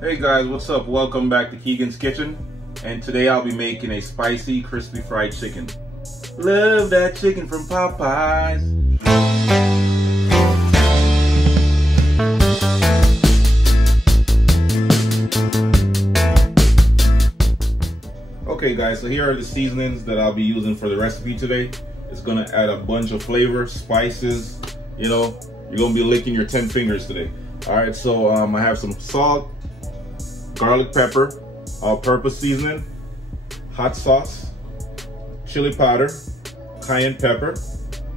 Hey guys, what's up? Welcome back to Keegan's Kitchen, and today I'll be making a spicy, crispy fried chicken. Love that chicken from Popeyes. Okay guys, so here are the seasonings that I'll be using for the recipe today. It's gonna add a bunch of flavor, spices, you know, you're gonna be licking your 10 fingers today. All right, so I have some salt, garlic pepper, all-purpose seasoning, hot sauce, chili powder, cayenne pepper,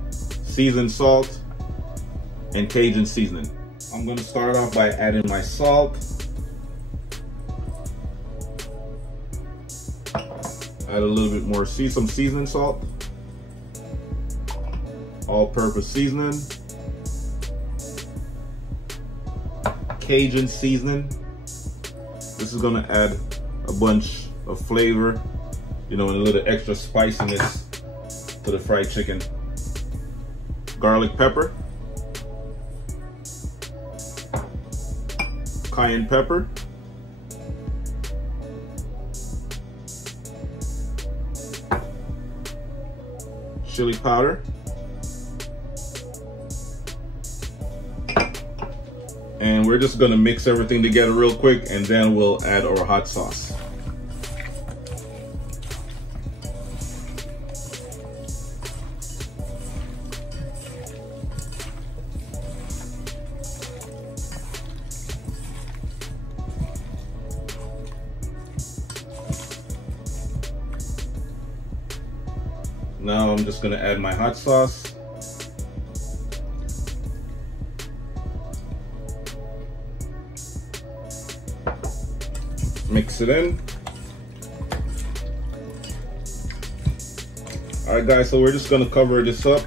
seasoned salt, and Cajun seasoning. I'm gonna start off by adding my salt. Add a little bit more, some seasoning salt, all-purpose seasoning, Cajun seasoning. This is gonna add a bunch of flavor, you know, and a little extra spiciness to the fried chicken. Garlic pepper, cayenne pepper, chili powder, and we're just gonna mix everything together real quick, and then we'll add our hot sauce. Now I'm just gonna add my hot sauce. Mix it in. All right guys, so we're just gonna cover this up,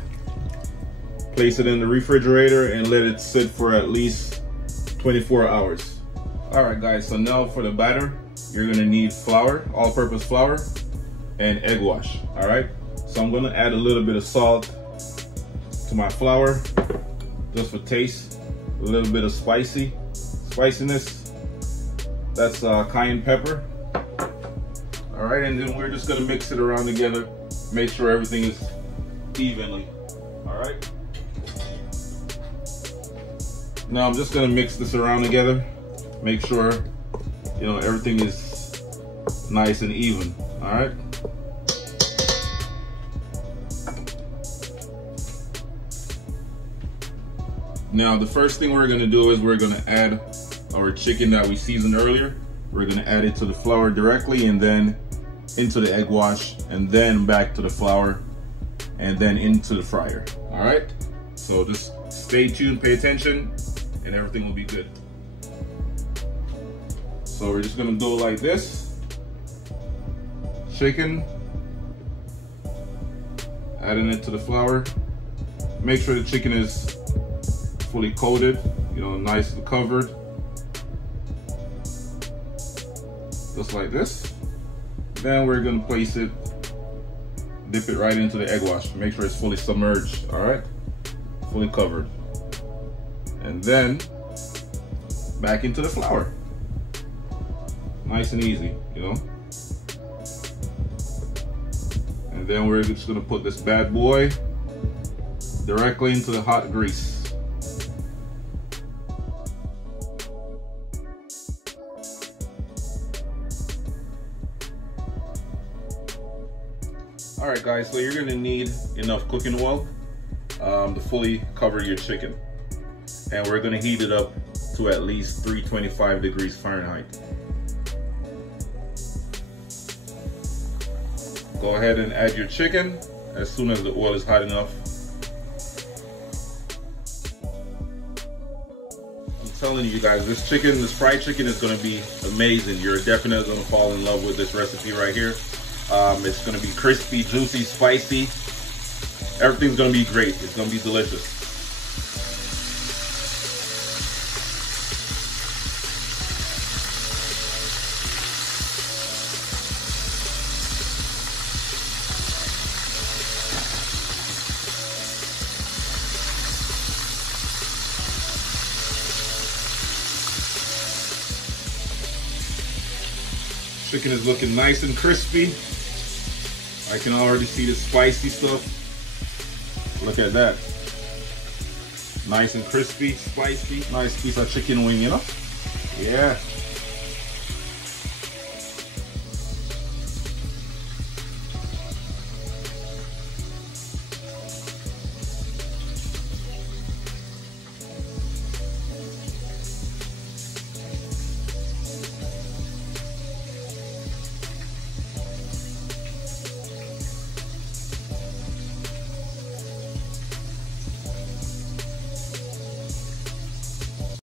place it in the refrigerator, and let it sit for at least 24 hours. All right guys, so now for the batter, you're gonna need flour, all-purpose flour, and egg wash. All right, so I'm gonna add a little bit of salt to my flour, just for taste, a little bit of spiciness. That's cayenne pepper. All right, and then we're just gonna mix it around together, make sure everything is evenly. All right. Now I'm just gonna mix this around together, make sure, you know, everything is nice and even. All right. Now the first thing we're gonna do is we're gonna add our chicken that we seasoned earlier. We're gonna add it to the flour directly, and then into the egg wash, and then back to the flour, and then into the fryer. All right, so just stay tuned, pay attention, and everything will be good. So we're just gonna go like this. Chicken, adding it to the flour. Make sure the chicken is fully coated, you know, nicely covered. Just like this. Then we're gonna place it, dip it right into the egg wash. Make sure it's fully submerged, all right? Fully covered. And then back into the flour. Nice and easy, you know? And then we're just gonna put this bad boy directly into the hot grease. All right guys, so you're gonna need enough cooking oil to fully cover your chicken. And we're gonna heat it up to at least 325 degrees Fahrenheit. Go ahead and add your chicken as soon as the oil is hot enough. I'm telling you guys, this fried chicken is gonna be amazing. You're definitely gonna fall in love with this recipe right here. It's gonna be crispy, juicy, spicy. Everything's gonna be great. It's gonna be delicious. chicken is looking nice and crispy. I can already see the spicy stuff. Look at that. Nice and crispy, spicy. Nice piece of chicken wing, you know? Yeah.